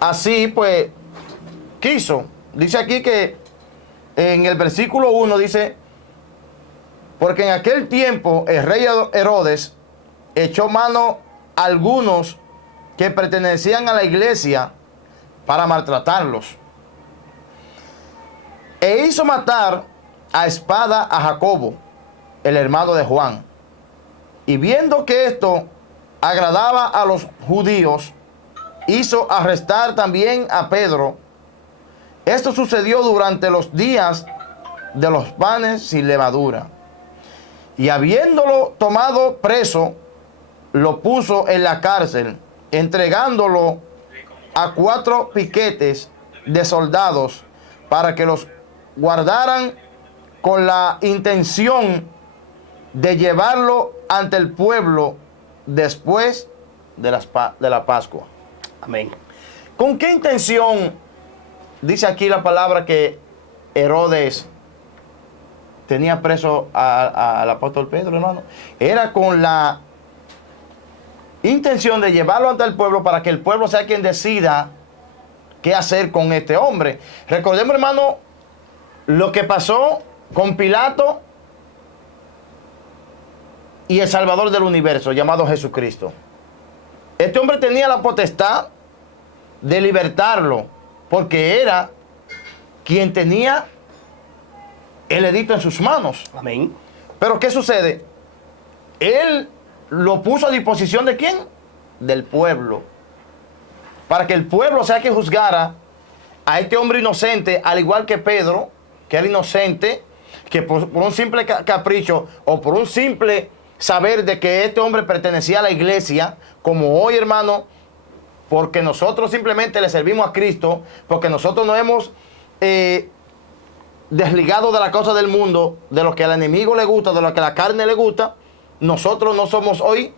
así pues quiso. Dice aquí que en el versículo 1 dice, porque en aquel tiempo el rey Herodes echó mano a algunos que pertenecían a la iglesia para maltratarlos. E hizo matar a espada a Jacobo, el hermano de Juan. Y viendo que esto agradaba a los judíos, hizo arrestar también a Pedro. Esto sucedió durante los días de los panes sin levadura. Y habiéndolo tomado preso, lo puso en la cárcel, entregándolo a 4 piquetes de soldados para que los guardaran con la intención de llevarlo ante el pueblo después de la Pascua. Amén. ¿Con qué intención dice aquí la palabra que Herodes tenía preso al apóstol Pedro, hermano? Era con la intención de llevarlo ante el pueblo para que el pueblo sea quien decida qué hacer con este hombre. Recordemos, hermano, lo que pasó con Pilato y el Salvador del universo, llamado Jesucristo. Este hombre tenía la potestad de libertarlo, porque era quien tenía el edicto en sus manos. Amén. Pero ¿qué sucede? Él lo puso a disposición ¿de quién? Del pueblo. Para que el pueblo sea quien juzgara a este hombre inocente, al igual que Pedro, que era inocente, que por un simple capricho o por un simple saber de que este hombre pertenecía a la iglesia, como hoy, hermano, porque nosotros simplemente le servimos a Cristo, porque nosotros nos hemos desligado de la cosa del mundo, de lo que al enemigo le gusta, de lo que a la carne le gusta. Nosotros no somos hoy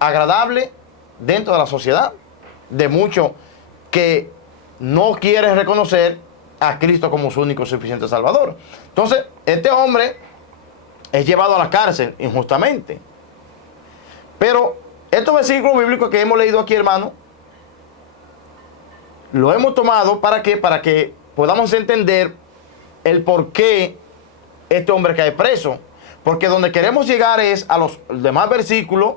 agradables dentro de la sociedad, de muchos que no quieren reconocer a Cristo como su único y suficiente Salvador. Entonces, este hombre es llevado a la cárcel injustamente. Pero estos versículos bíblicos que hemos leído aquí, hermano, lo hemos tomado ¿para qué? Para que podamos entender el por qué este hombre cae preso. Porque donde queremos llegar es a los demás versículos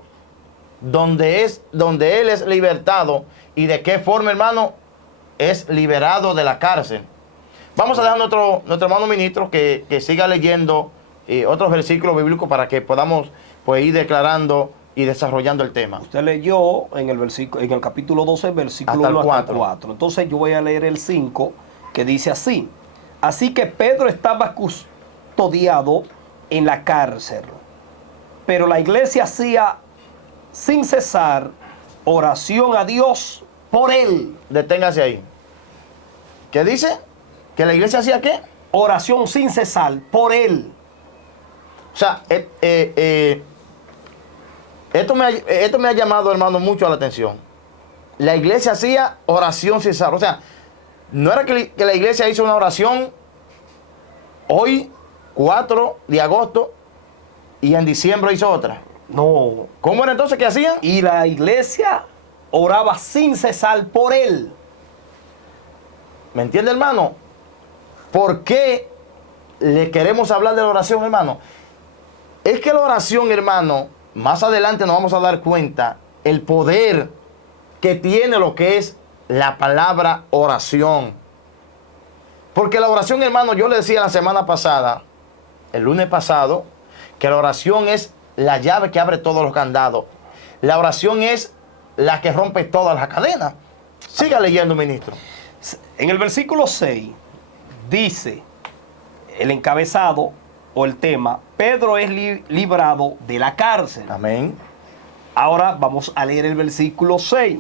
donde él es libertado y de qué forma, hermano, es liberado de la cárcel. Vamos a dejar nuestro hermano ministro que siga leyendo otros versículos bíblicos para que podamos pues ir declarando y desarrollando el tema. Usted leyó en el capítulo 12, versículo 1 hasta el 4. Entonces yo voy a leer el 5, que dice así. Así que Pedro estaba custodiado en la cárcel, pero la iglesia hacía sin cesar oración a Dios por él. Deténgase ahí. ¿Qué dice? ¿Que la iglesia hacía qué? Oración sin cesar por él. O sea, esto me ha llamado, hermano, mucho la atención. La iglesia hacía oración sin cesar. O sea, no era que la iglesia hizo una oración hoy, 4 de agosto, y en diciembre hizo otra. No. ¿Cómo era entonces que hacían? Y la iglesia oraba sin cesar por él. ¿Me entiende, hermano? ¿Por qué le queremos hablar de la oración, hermano? Es que la oración, hermano, más adelante nos vamos a dar cuenta el poder que tiene lo que es la palabra oración. Porque la oración, hermano, yo le decía la semana pasada, el lunes pasado, que la oración es la llave que abre todos los candados. La oración es la que rompe todas las cadenas. Siga leyendo, ministro. En el versículo 6 dice el encabezado o el tema: Pedro es librado de la cárcel. Amén. Ahora vamos a leer el versículo 6.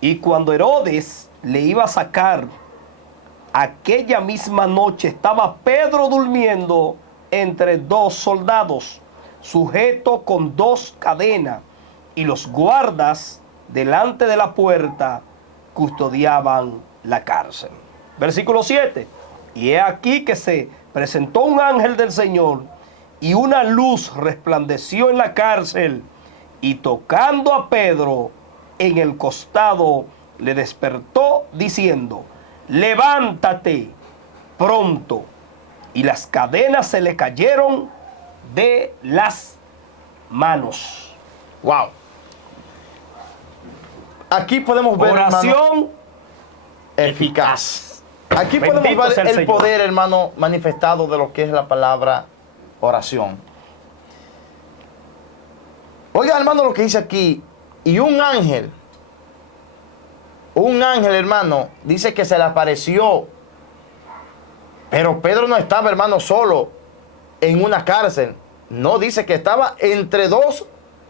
Y cuando Herodes le iba a sacar, aquella misma noche estaba Pedro durmiendo entre 2 soldados, sujeto con 2 cadenas, y los guardas delante de la puerta custodiaban la cárcel. Versículo 7. Y he aquí que se presentó un ángel del Señor, y una luz resplandeció en la cárcel, y tocando a Pedro en el costado, le despertó diciendo, levántate pronto. Y las cadenas se le cayeron de las manos. Wow. Aquí podemos ver, Oración hermano, eficaz. Aquí podemos Bendito sea ver el el Señor. poder, hermano, manifestado de lo que es la palabra oración. Oiga, hermano, lo que dice aquí. Y un ángel, hermano, dice que se le apareció. Pero Pedro no estaba, hermano, solo en una cárcel. No, dice que estaba entre dos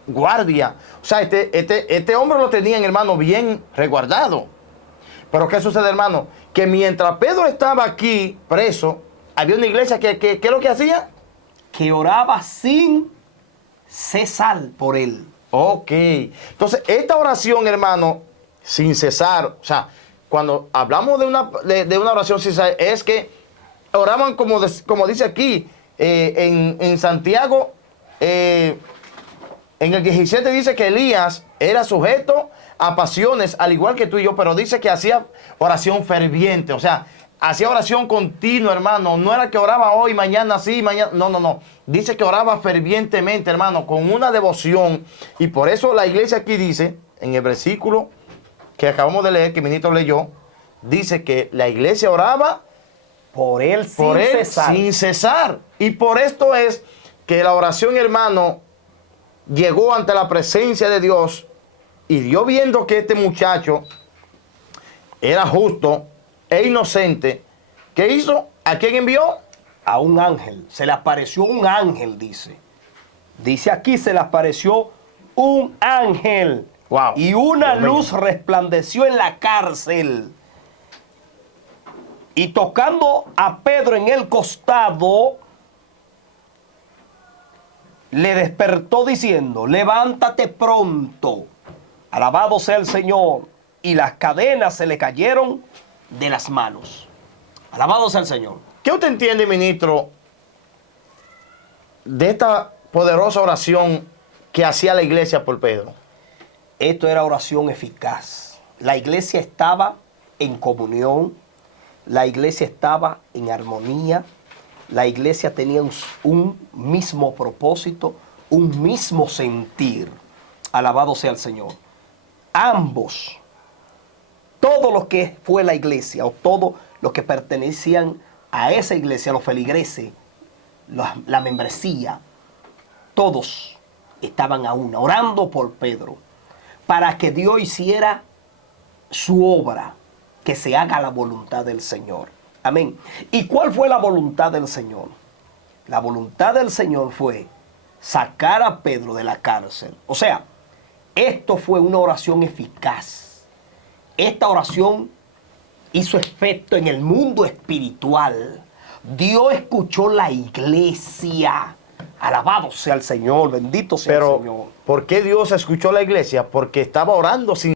guardias. O sea, este hombre lo tenían, hermano, bien resguardado. Pero ¿qué sucede, hermano? Que mientras Pedro estaba aquí preso, había una iglesia que ¿qué es lo que hacía? Que oraba sin cesar por él. Ok. Entonces, esta oración, hermano, sin cesar, o sea, cuando hablamos de una oración sin cesar, es que oraban como dice aquí, en Santiago, en el 17 dice que Elías era sujeto a pasiones, al igual que tú y yo, pero dice que hacía oración ferviente, o sea, hacía oración continua, hermano. No era que oraba hoy, mañana sí, mañana. No. Dice que oraba fervientemente, hermano, con una devoción. Y por eso la iglesia aquí dice, en el versículo que acabamos de leer, que el ministro leyó, dice que la iglesia oraba Por él sin cesar. Y por esto es que la oración, hermano, llegó ante la presencia de Dios. Y Dios, viendo que este muchacho era justo e inocente, ¿qué hizo? ¿A quién envió? A un ángel. Se le apareció un ángel, dice. Dice aquí, se le apareció un ángel. Wow. Y una Dios mío. luz resplandeció en la cárcel. Y tocando a Pedro en el costado, le despertó diciendo, levántate pronto. Alabado sea el Señor. Y las cadenas se le cayeron de las manos. Alabado sea el Señor. ¿Qué usted entiende, ministro, de esta poderosa oración que hacía la iglesia por Pedro? Esto era oración eficaz. La iglesia estaba en comunión. La iglesia estaba en armonía. La iglesia tenía un mismo propósito, un mismo sentir. Alabado sea el Señor. Ambos, todo lo que fue la iglesia o todo lo que pertenecían a esa iglesia, los feligreses, la membresía, todos estaban a una, orando por Pedro, para que Dios hiciera su obra, que se haga la voluntad del Señor. Amén. ¿Y cuál fue la voluntad del Señor? La voluntad del Señor fue sacar a Pedro de la cárcel. O sea, esto fue una oración eficaz. Esta oración hizo efecto en el mundo espiritual. Dios escuchó la iglesia. Alabado sea el Señor, bendito sea el Señor. Pero, ¿por qué Dios escuchó la iglesia? Porque estaba orando sin